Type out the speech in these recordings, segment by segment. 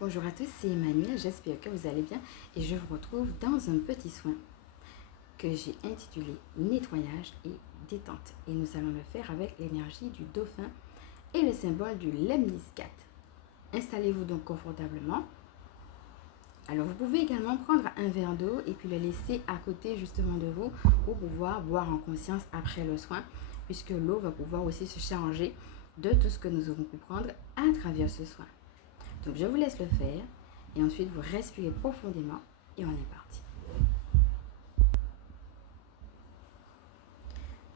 Bonjour à tous, c'est Emmanuel, j'espère que vous allez bien et je vous retrouve dans un petit soin que j'ai intitulé nettoyage et détente. Et nous allons le faire avec l'énergie du dauphin et le symbole du lemniscate. Installez-vous donc confortablement. Alors vous pouvez également prendre un verre d'eau et puis le laisser à côté justement de vous pour pouvoir boire en conscience après le soin, puisque l'eau va pouvoir aussi se charger de tout ce que nous aurons pu prendre à travers ce soin. Donc je vous laisse le faire et ensuite vous respirez profondément et on est parti.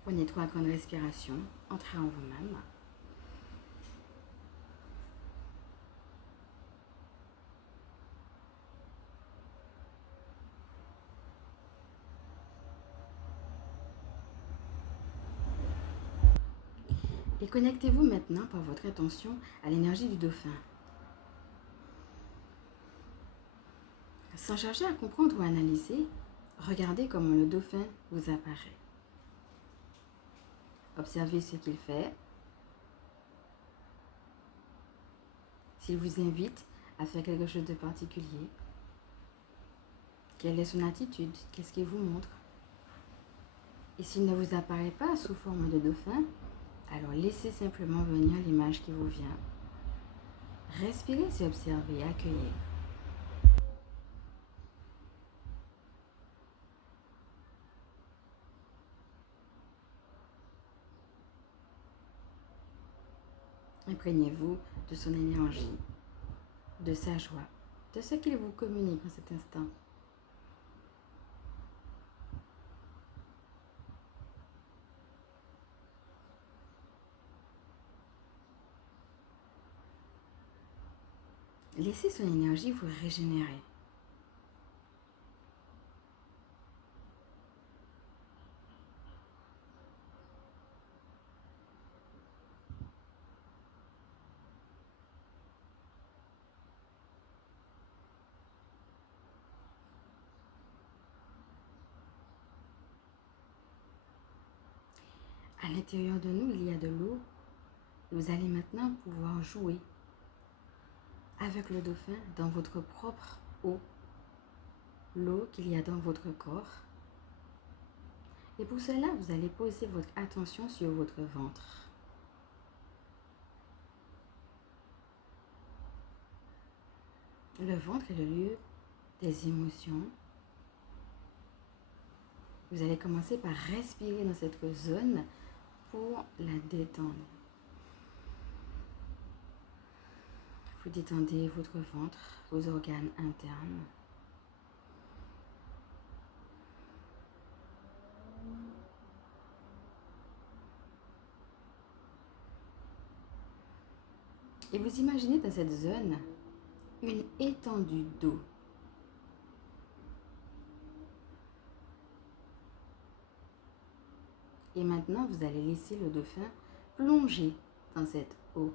Prenez 3 grandes respirations, entrez en vous-même. Et connectez-vous maintenant par votre attention à l'énergie du dauphin. Sans chercher à comprendre ou à analyser, regardez comment le dauphin vous apparaît. Observez ce qu'il fait. S'il vous invite à faire quelque chose de particulier, quelle est son attitude? Qu'est-ce qu'il vous montre? Et s'il ne vous apparaît pas sous forme de dauphin, alors laissez simplement venir l'image qui vous vient. Respirez et observez, accueillez. Imprégnez-vous de son énergie, de sa joie, de ce qu'il vous communique en cet instant. Laissez son énergie vous régénérer. À l'intérieur de nous, il y a de l'eau. Vous allez maintenant pouvoir jouer avec le dauphin dans votre propre eau, l'eau qu'il y a dans votre corps. Et pour cela, vous allez poser votre attention sur votre ventre. Le ventre est le lieu des émotions. Vous allez commencer par respirer dans cette zone pour la détendre. Vous détendez votre ventre, vos organes internes. Et vous imaginez dans cette zone une étendue d'eau. Et maintenant, vous allez laisser le dauphin plonger dans cette eau.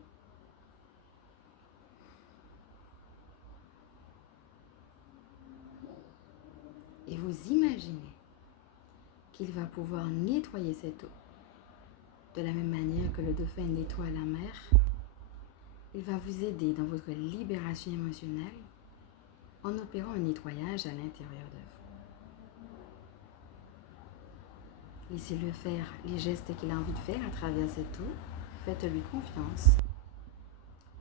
Et vous imaginez qu'il va pouvoir nettoyer cette eau. De la même manière que le dauphin nettoie la mer, il va vous aider dans votre libération émotionnelle en opérant un nettoyage à l'intérieur de vous. Laissez-le faire les gestes qu'il a envie de faire à travers cette eau. Faites-lui confiance.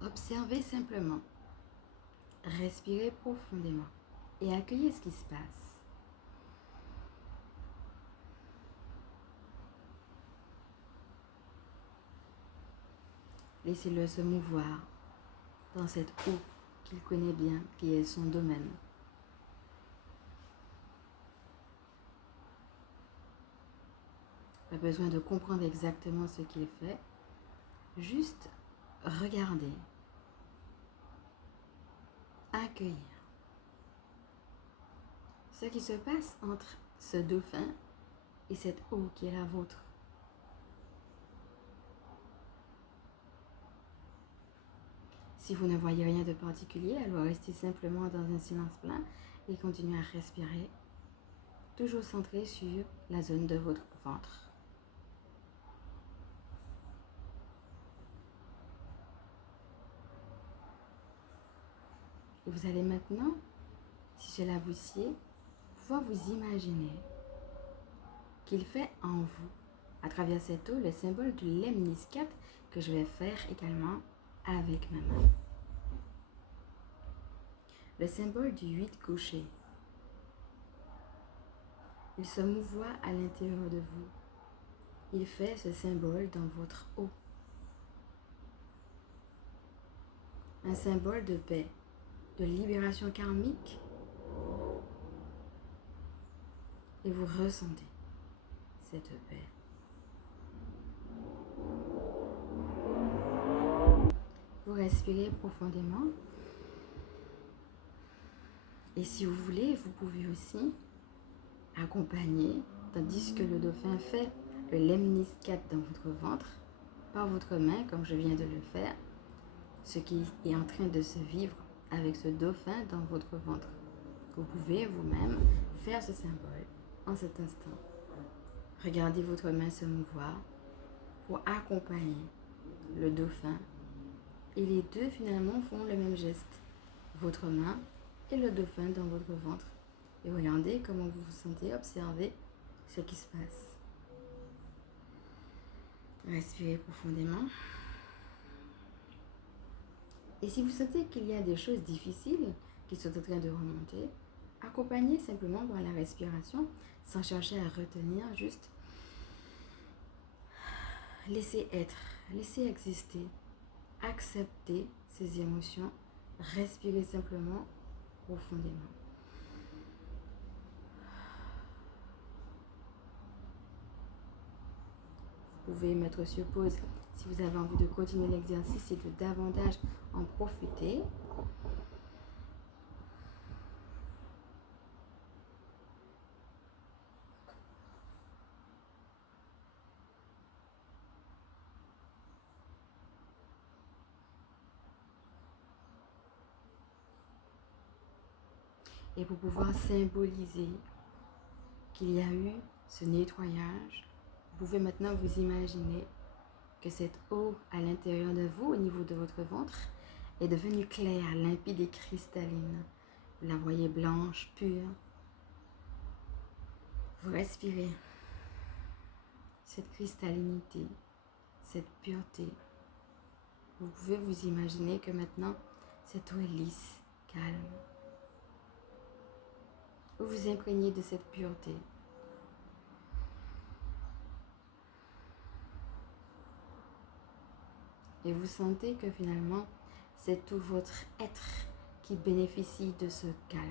Observez simplement. Respirez profondément et accueillez ce qui se passe. Laissez-le se mouvoir dans cette eau qu'il connaît bien, qui est son domaine. Pas besoin de comprendre exactement ce qu'il fait, juste regarder, accueillir ce qui se passe entre ce dauphin et cette eau qui est la vôtre. Si vous ne voyez rien de particulier, alors restez simplement dans un silence plein et continuez à respirer, toujours centré sur la zone de votre ventre. Et vous allez maintenant, si cela vous sied, pouvoir vous imaginer qu'il fait en vous, à travers cette eau, le symbole du lemniscate que je vais faire également avec ma main. Le symbole du 8 couché. Il se mouvoit à l'intérieur de vous. Il fait ce symbole dans votre eau. Un symbole de paix, de libération karmique. Et vous ressentez cette paix. Vous respirez profondément. Et si vous voulez, vous pouvez aussi accompagner, tandis que le dauphin fait le lemniscate dans votre ventre, par votre main, comme je viens de le faire, ce qui est en train de se vivre avec ce dauphin dans votre ventre. Vous pouvez vous-même faire ce symbole en cet instant. Regardez votre main se mouvoir pour accompagner le dauphin. Et les deux finalement font le même geste. Votre main et le dauphin dans votre ventre. Et regardez comment vous vous sentez, observez ce qui se passe. Respirez profondément. Et si vous sentez qu'il y a des choses difficiles qui sont en train de remonter, accompagnez simplement par la respiration sans chercher à retenir, juste laissez être, laissez exister, acceptez ces émotions, respirez simplement profondément. Vous pouvez mettre sur pause si vous avez envie de continuer l'exercice et de davantage en profiter. Et pour pouvoir symboliser qu'il y a eu ce nettoyage, vous pouvez maintenant vous imaginer que cette eau à l'intérieur de vous, au niveau de votre ventre, est devenue claire, limpide et cristalline. Vous la voyez blanche, pure. Vous respirez cette cristallinité, cette pureté. Vous pouvez vous imaginer que maintenant, cette eau est lisse, calme. Vous vous imprégnez de cette pureté. Et vous sentez que finalement, c'est tout votre être qui bénéficie de ce calme.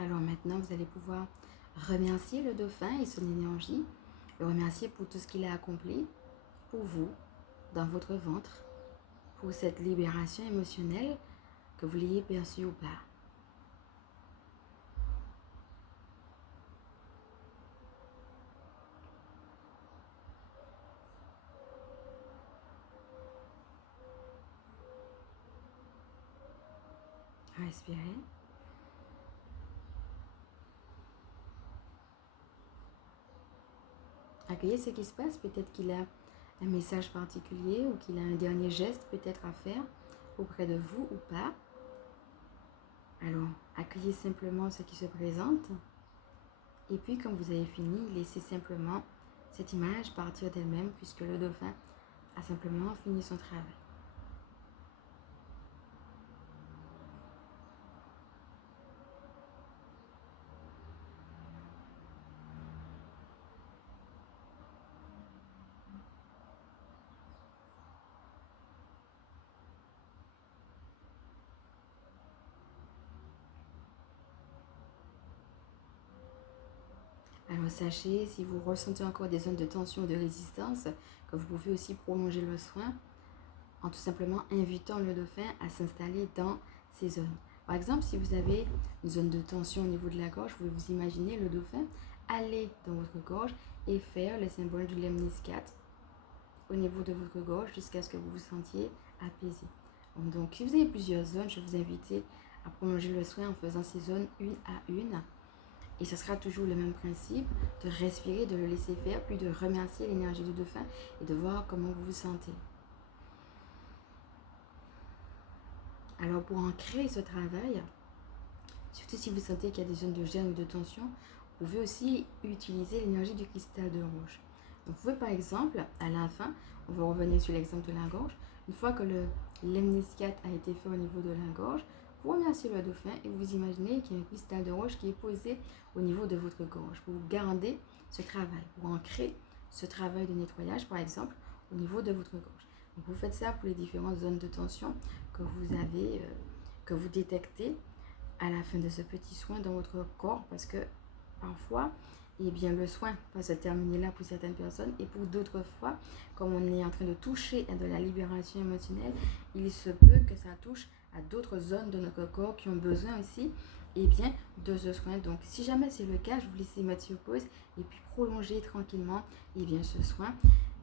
Alors maintenant, vous allez pouvoir remercier le dauphin et son énergie, le remercier pour tout ce qu'il a accompli pour vous, dans votre ventre, pour cette libération émotionnelle, que vous l'ayez perçue ou pas. Respirez. Accueillez ce qui se passe. Peut-être qu'il a un message particulier ou qu'il a un dernier geste peut-être à faire auprès de vous ou pas. Alors, accueillez simplement ce qui se présente. Et puis, quand vous avez fini, laissez simplement cette image partir d'elle-même puisque le dauphin a simplement fini son travail. Alors sachez, si vous ressentez encore des zones de tension ou de résistance, que vous pouvez aussi prolonger le soin en tout simplement invitant le dauphin à s'installer dans ces zones. Par exemple, si vous avez une zone de tension au niveau de la gorge, vous pouvez vous imaginer le dauphin aller dans votre gorge et faire le symbole du lemniscate au niveau de votre gorge jusqu'à ce que vous vous sentiez apaisé. Donc, si vous avez plusieurs zones, je vais vous inviter à prolonger le soin en faisant ces zones une à une. Et ce sera toujours le même principe, de respirer, de le laisser faire, puis de remercier l'énergie du dauphin et de voir comment vous vous sentez. Alors, pour ancrer ce travail, surtout si vous sentez qu'il y a des zones de gêne ou de tension, vous pouvez aussi utiliser l'énergie du cristal de roche. Donc, vous pouvez par exemple, à la fin, on va revenir sur l'exemple de la gorge, une fois que le lemniscate a été fait au niveau de la gorge, vous remerciez le dauphin et vous imaginez qu'il y a un cristal de roche qui est posé au niveau de votre gorge pour garder ce travail, pour ancrer ce travail de nettoyage, par exemple, au niveau de votre gorge. Donc, vous faites ça pour les différentes zones de tension que vous avez, que vous détectez à la fin de ce petit soin dans votre corps, parce que parfois, eh bien, le soin va se terminer là pour certaines personnes et pour d'autres fois, comme on est en train de toucher à de la libération émotionnelle, il se peut que ça touche à d'autres zones de notre corps qui ont besoin aussi eh bien, de ce soin. Donc, si jamais c'est le cas, je vous laisse mettre sur pause et puis prolonger tranquillement eh bien, ce soin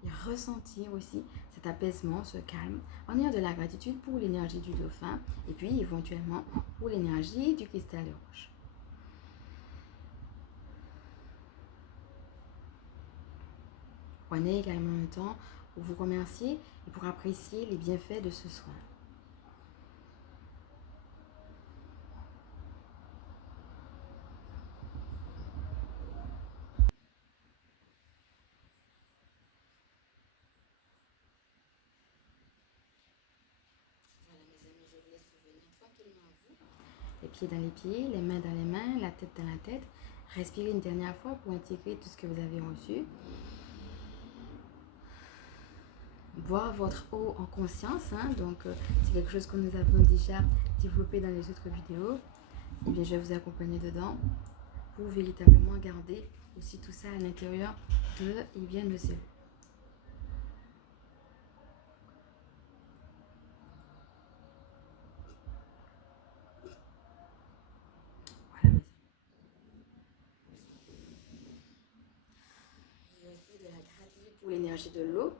et ressentir aussi cet apaisement, ce calme, en ayant de la gratitude pour l'énergie du dauphin et puis éventuellement pour l'énergie du cristal de roche. Prenez également un temps pour vous remercier et pour apprécier les bienfaits de ce soin. Voilà mes amis, je vous laisse revenir tranquillement à vous. Les pieds dans les pieds, les mains dans les mains, la tête dans la tête. Respirez une dernière fois pour intégrer tout ce que vous avez reçu. Boire votre eau en conscience, donc c'est quelque chose que nous avons déjà développé dans les autres vidéos. Et bien, je vais vous accompagner dedans pour véritablement garder aussi tout ça à l'intérieur de nos cellules. Voilà. Il y a aussi de la gratitude pour l'énergie de l'eau.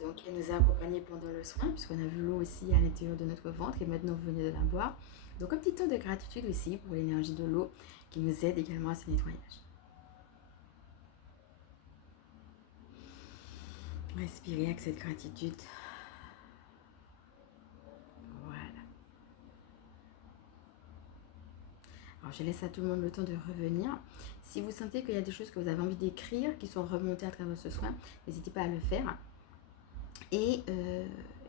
Donc, elle nous a accompagnés pendant le soin, puisqu'on a vu l'eau aussi à l'intérieur de notre ventre et maintenant vous venez de la boire. Donc, un petit temps de gratitude aussi pour l'énergie de l'eau qui nous aide également à ce nettoyage. Respirez avec cette gratitude. Voilà. Alors, je laisse à tout le monde le temps de revenir. Si vous sentez qu'il y a des choses que vous avez envie d'écrire, qui sont remontées à travers ce soin, n'hésitez pas à le faire. Et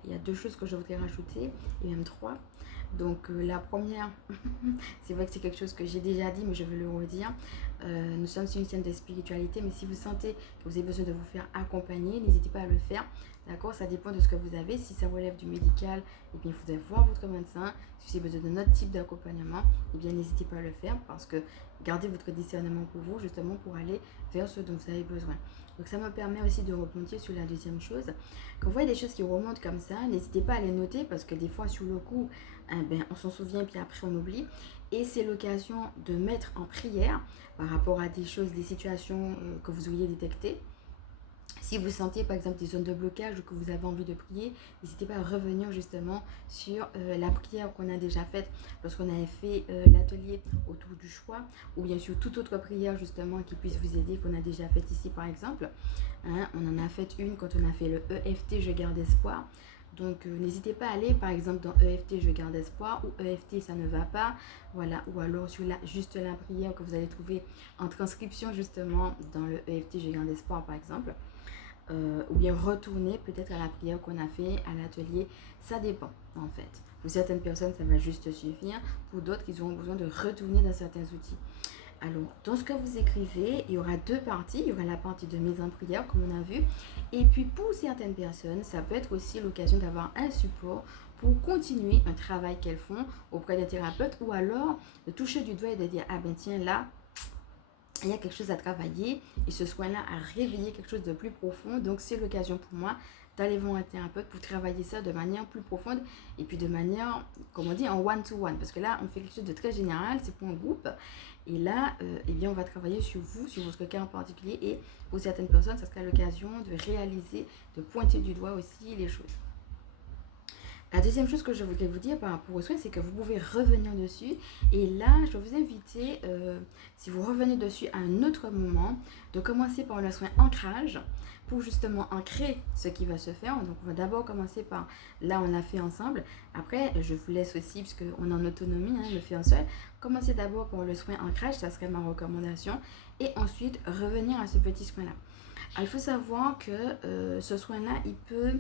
il y a 2 choses que je voudrais rajouter, et même 3. Donc la première, c'est vrai que c'est quelque chose que j'ai déjà dit, mais je veux le redire. Nous sommes sur une chaîne de spiritualité, mais si vous sentez que vous avez besoin de vous faire accompagner, n'hésitez pas à le faire. D'accord, ça dépend de ce que vous avez. Si ça relève du médical, eh bien, il faudrait voir votre médecin. Si vous avez besoin d'un autre type d'accompagnement, eh bien, n'hésitez pas à le faire parce que gardez votre discernement pour vous, justement, pour aller vers ce dont vous avez besoin. Donc, ça me permet aussi de rebondir sur la deuxième chose. Quand vous voyez des choses qui remontent comme ça, n'hésitez pas à les noter parce que des fois, sur le coup, on s'en souvient puis après, on oublie. Et c'est l'occasion de mettre en prière par rapport à des choses, des situations que vous auriez détectées. Si vous sentez par exemple des zones de blocage ou que vous avez envie de prier, n'hésitez pas à revenir justement sur la prière qu'on a déjà faite lorsqu'on avait fait l'atelier autour du choix, ou bien sûr toute autre prière justement qui puisse vous aider qu'on a déjà faite ici par exemple. On en a fait une quand on a fait le EFT Je garde espoir. Donc n'hésitez pas à aller par exemple dans EFT Je garde espoir ou EFT ça ne va pas, voilà, ou alors sur juste la prière que vous allez trouver en transcription justement dans le EFT Je garde espoir par exemple. Ou bien retourner peut-être à la prière qu'on a fait à l'atelier. Ça dépend en fait. Pour certaines personnes, ça va juste suffire. Pour d'autres, ils auront besoin de retourner dans certains outils. Alors, dans ce que vous écrivez, il y aura 2 parties. Il y aura la partie de mise en prière, comme on a vu. Et puis, pour certaines personnes, ça peut être aussi l'occasion d'avoir un support pour continuer un travail qu'elles font auprès d'un thérapeute. Ou alors, de toucher du doigt et de dire, ah ben tiens, là, il y a quelque chose à travailler et ce soin-là a réveillé quelque chose de plus profond. Donc, c'est l'occasion pour moi d'aller voir un thérapeute pour travailler ça de manière plus profonde et puis de manière, comme on dit, en one-to-one. Parce que là, on fait quelque chose de très général, c'est pour un groupe. Et là, eh bien, on va travailler sur vous, sur votre cas en particulier. Et pour certaines personnes, ça sera l'occasion de réaliser, de pointer du doigt aussi les choses. La deuxième chose que je voulais vous dire par rapport aux soins, c'est que vous pouvez revenir dessus. Et là, je vais vous inviter, si vous revenez dessus à un autre moment, de commencer par le soin ancrage pour justement ancrer ce qui va se faire. Donc, on va d'abord commencer par, là, on l'a fait ensemble. Après, je vous laisse aussi, parce qu'on est en autonomie, hein, le faire seul. Commencez d'abord par le soin ancrage, ça serait ma recommandation. Et ensuite, revenir à ce petit soin-là. Alors, il faut savoir que ce soin-là, il peut...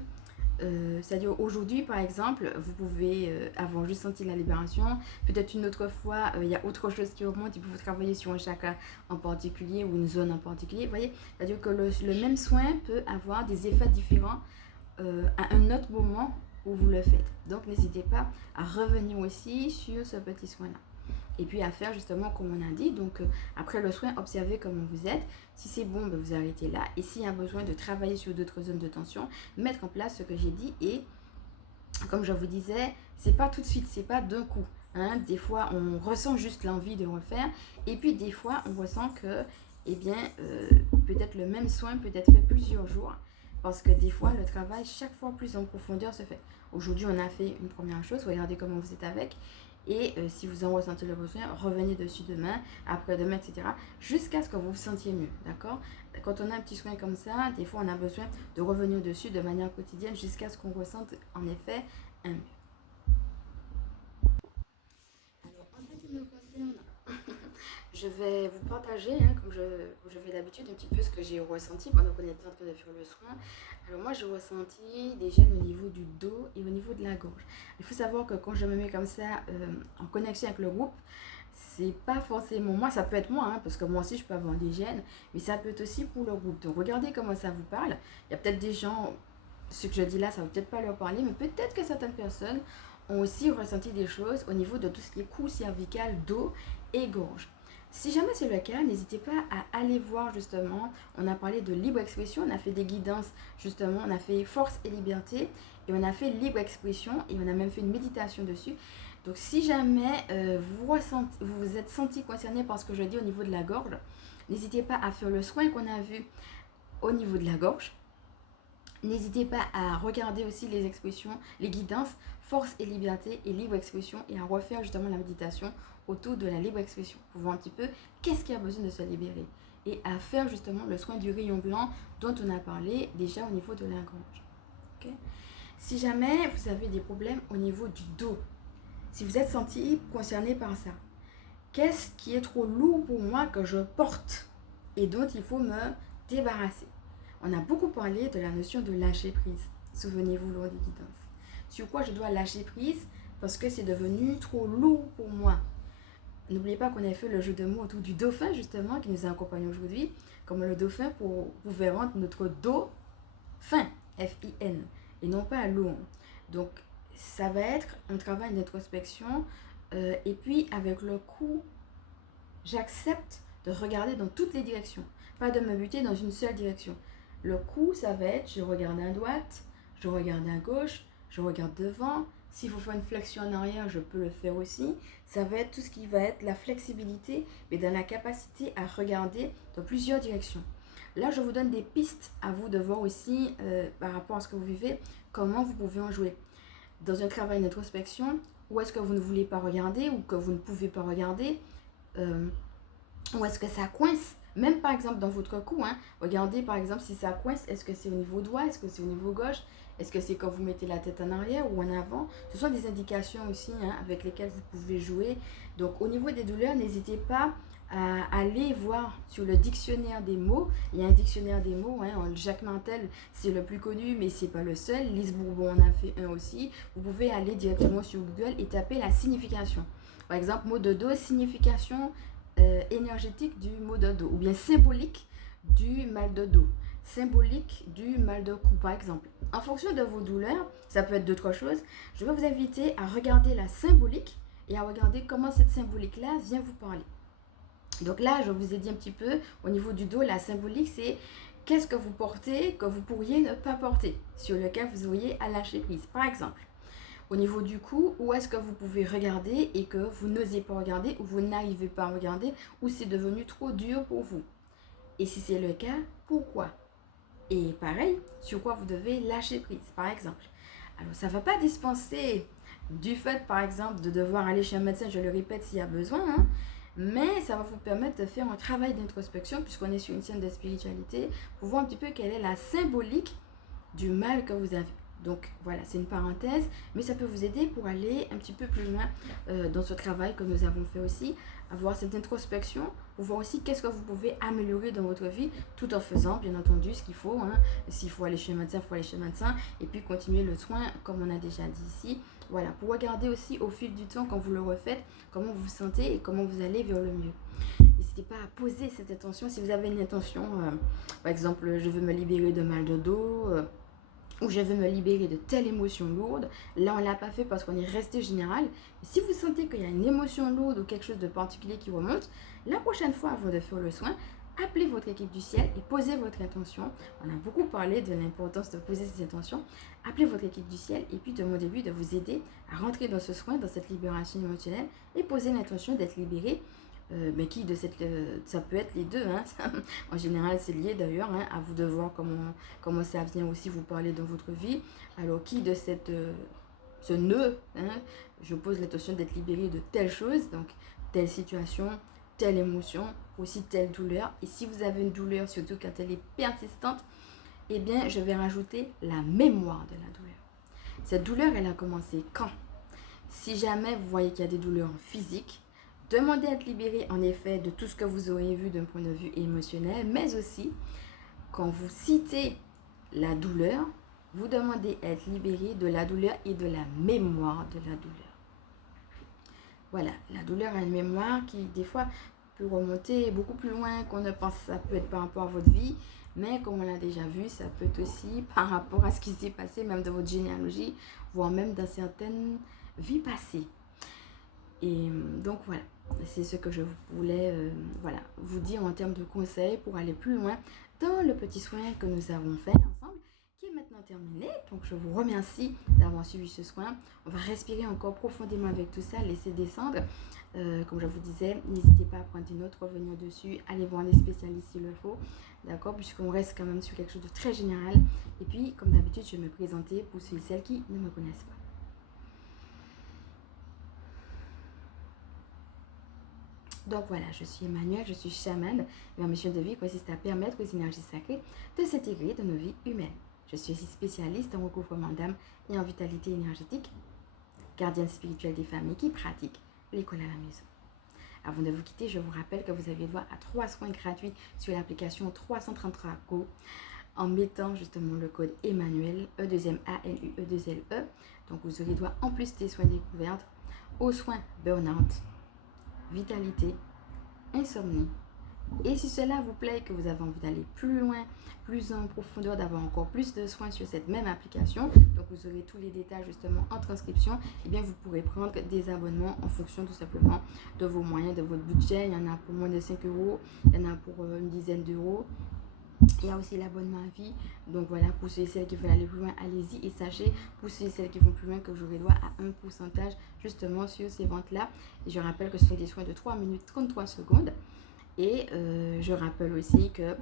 c'est-à-dire aujourd'hui par exemple vous pouvez avoir juste senti la libération, peut-être une autre fois il y a autre chose qui remonte et puis vous travaillez sur un chakra en particulier ou une zone en particulier, vous voyez, c'est-à-dire que le même soin peut avoir des effets différents à un autre moment où vous le faites, donc n'hésitez pas à revenir aussi sur ce petit soin là et puis à faire justement comme on a dit. Donc après le soin, observez comment vous êtes. Si c'est bon, ben, vous arrêtez là. Et s'il y a besoin de travailler sur d'autres zones de tension, mettre en place ce que j'ai dit. Et comme je vous disais, c'est pas tout de suite, c'est pas d'un coup. Hein. Des fois, on ressent juste l'envie de refaire. Et puis des fois, on ressent que, eh bien, peut-être le même soin peut être fait plusieurs jours. Parce que des fois, le travail, chaque fois plus en profondeur, se fait. Aujourd'hui, on a fait une première chose. Regardez comment vous êtes avec. Et si vous en ressentez le besoin, revenez dessus demain, après-demain, etc. Jusqu'à ce que vous vous sentiez mieux, d'accord? Quand on a un petit soin comme ça, des fois on a besoin de revenir dessus de manière quotidienne jusqu'à ce qu'on ressente en effet un mieux. Alors, en ce qui me concerne, je vais vous partager, hein, comme je fais d'habitude, un petit peu ce que j'ai ressenti pendant qu'on était en train de faire le soin. Alors moi, j'ai ressenti des gènes au niveau du dos et au niveau de la gorge. Il faut savoir que quand je me mets comme ça en connexion avec le groupe, c'est pas forcément moi, ça peut être moi, hein, parce que moi aussi je peux avoir des gènes, mais ça peut être aussi pour le groupe. Donc regardez comment ça vous parle. Il y a peut-être des gens, ce que je dis là, ça va peut-être pas leur parler, mais peut-être que certaines personnes ont aussi ressenti des choses au niveau de tout ce qui est cou cervical, dos et gorge. Si jamais c'est le cas, n'hésitez pas à aller voir justement, on a parlé de libre expression, on a fait des guidances justement, on a fait force et liberté et on a fait libre expression et on a même fait une méditation dessus. Donc si jamais vous vous êtes senti concerné par ce que je dis au niveau de la gorge, n'hésitez pas à faire le soin qu'on a vu au niveau de la gorge. N'hésitez pas à regarder aussi les expressions, les guidances, force et liberté et libre expression et à refaire justement la méditation autour de la libre expression pour voir un petit peu qu'est-ce qui a besoin de se libérer et à faire justement le soin du rayon blanc dont on a parlé déjà au niveau de la gorge. Okay? Si jamais vous avez des problèmes au niveau du dos, si vous êtes senti concerné par ça, qu'est-ce qui est trop lourd pour moi que je porte et dont il faut me débarrasser? On a beaucoup parlé de la notion de lâcher prise. Souvenez-vous lors des guidances. Sur quoi je dois lâcher prise parce que c'est devenu trop lourd pour moi. N'oubliez pas qu'on a fait le jeu de mots autour du dauphin justement qui nous accompagne aujourd'hui. Comme le dauphin pouvait rendre notre dos fin, F-I-N, et non pas lourd. Donc ça va être un travail d'introspection et puis avec le coup, j'accepte de regarder dans toutes les directions, pas de me buter dans une seule direction. Le coup, ça va être, je regarde à droite, je regarde à gauche, je regarde devant. S'il faut faire une flexion en arrière, je peux le faire aussi. Ça va être tout ce qui va être la flexibilité, mais dans la capacité à regarder dans plusieurs directions. Là, je vous donne des pistes à vous de voir aussi, par rapport à ce que vous vivez, comment vous pouvez en jouer. Dans un travail d'introspection, où est-ce que vous ne voulez pas regarder ou que vous ne pouvez pas regarder, où est-ce que ça coince? Même par exemple dans votre cou, hein, regardez par exemple si ça coince, est-ce que c'est au niveau droit, est-ce que c'est au niveau gauche, est-ce que c'est quand vous mettez la tête en arrière ou en avant? Ce sont des indications aussi hein, avec lesquelles vous pouvez jouer. Donc au niveau des douleurs, n'hésitez pas à aller voir sur le dictionnaire des mots. Il y a un dictionnaire des mots, hein, Jacques Mantel, c'est le plus connu, mais c'est pas le seul. Lise Bourbon en a fait un aussi. Vous pouvez aller directement sur Google et taper la signification. Par exemple, mot de dos, signification énergétique du mot de dos, ou bien symbolique du mal de dos, symbolique du mal de cou, par exemple. En fonction de vos douleurs, ça peut être d'autres choses. Je vais vous inviter à regarder la symbolique et à regarder comment cette symbolique-là vient vous parler. Donc là, je vous ai dit un petit peu, au niveau du dos, la symbolique, c'est qu'est-ce que vous portez que vous pourriez ne pas porter, sur lequel vous auriez à lâcher prise. Par exemple, au niveau du cou, ou est-ce que vous pouvez regarder et que vous n'osez pas regarder, ou vous n'arrivez pas à regarder, ou c'est devenu trop dur pour vous? Et si c'est le cas, pourquoi? Et pareil, sur quoi vous devez lâcher prise, par exemple. Alors, ça ne va pas dispenser du fait, par exemple, de devoir aller chez un médecin, je le répète, s'il y a besoin, hein, mais ça va vous permettre de faire un travail d'introspection, puisqu'on est sur une chaîne de spiritualité, pour voir un petit peu quelle est la symbolique du mal que vous avez. Donc voilà, c'est une parenthèse, mais ça peut vous aider pour aller un petit peu plus loin dans ce travail que nous avons fait aussi, avoir cette introspection, pour voir aussi qu'est-ce que vous pouvez améliorer dans votre vie, tout en faisant bien entendu ce qu'il faut. Hein. S'il faut aller chez le médecin, il faut aller chez le médecin, et puis continuer le soin comme on a déjà dit ici. Voilà, pour regarder aussi au fil du temps, quand vous le refaites, comment vous vous sentez et comment vous allez vers le mieux. N'hésitez pas à poser cette intention. Si vous avez une intention, par exemple, je veux me libérer de mal de dos, ou je veux me libérer de telle émotion lourde. Là, on ne l'a pas fait parce qu'on est resté général. Et si vous sentez qu'il y a une émotion lourde ou quelque chose de particulier qui remonte, la prochaine fois, avant de faire le soin, appelez votre équipe du ciel et posez votre intention. On a beaucoup parlé de l'importance de poser ces intentions. Appelez votre équipe du ciel et puis demandez-lui de vous aider à rentrer dans ce soin, dans cette libération émotionnelle et poser l'intention d'être libéré. Mais qui de cette, ça peut être les deux, hein. En général c'est lié d'ailleurs, hein, à vous de voir comment ça vient aussi vous parler dans votre vie. Alors qui de ce nœud, hein, je pose l'intention d'être libéré de telle chose, donc telle situation, telle émotion, aussi telle douleur. Et si vous avez une douleur, surtout quand elle est persistante, eh bien je vais rajouter la mémoire de la douleur. Cette douleur, elle a commencé quand? Si jamais vous voyez qu'il y a des douleurs physiques, demandez à être libéré en effet de tout ce que vous auriez vu d'un point de vue émotionnel, mais aussi quand vous citez la douleur, vous demandez à être libéré de la douleur et de la mémoire de la douleur. Voilà, la douleur a une mémoire qui des fois peut remonter beaucoup plus loin qu'on ne pense. Ça peut être par rapport à votre vie, mais comme on l'a déjà vu, ça peut être aussi par rapport à ce qui s'est passé même dans votre généalogie, voire même dans certaines vies passées. Et donc voilà, c'est ce que je voulais vous dire en termes de conseils pour aller plus loin dans le petit soin que nous avons fait ensemble, qui est maintenant terminé. Donc je vous remercie d'avoir suivi ce soin. On va respirer encore profondément avec tout ça, laisser descendre. Comme je vous disais, n'hésitez pas à prendre une note, revenir dessus, allez voir les spécialistes s'il le faut, d'accord, puisqu'on reste quand même sur quelque chose de très général. Et puis, comme d'habitude, je vais me présenter pour ceux et celles qui ne me connaissent pas. Donc voilà, je suis Emmanuelle, je suis chamane et ma mission de vie consiste à permettre aux énergies sacrées de s'intégrer dans nos vies humaines. Je suis aussi spécialiste en recouvrement d'âme et en vitalité énergétique, gardienne spirituelle des familles qui pratiquent l'école à la maison. Avant de vous quitter, je vous rappelle que vous avez droit à 3 soins gratuits sur l'application 333 Go en mettant justement le code Emmanuel, E2MANUE2LE. Donc vous aurez droit en plus des soins découvertes aux soins burn-out, vitalité, insomnie. Et si cela vous plaît, que vous avez envie d'aller plus loin, plus en profondeur, d'avoir encore plus de soins sur cette même application, donc vous aurez tous les détails justement en transcription, et bien vous pourrez prendre des abonnements en fonction tout simplement de vos moyens, de votre budget. Il y en a pour moins de 5 euros, il y en a pour une dizaine d'euros. Il y a aussi l'abonnement à vie. Donc voilà, pour ceux et celles qui veulent aller plus loin, allez-y. Et sachez, pour ceux et celles qui vont plus loin, que j'aurai droit à un pourcentage justement sur ces ventes-là. Et je rappelle que ce sont des soins de 3 minutes 33 secondes. Et je rappelle aussi que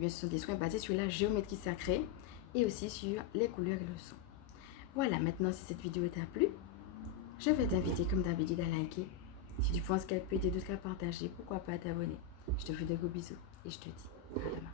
ce sont des soins basés sur la géométrie sacrée et aussi sur les couleurs et le son. Voilà, maintenant si cette vidéo t'a plu, je vais t'inviter comme d'habitude à liker. Si tu penses qu'elle peut aider d'autres à partager, pourquoi pas t'abonner. Je te fais de gros bisous et je te dis à demain.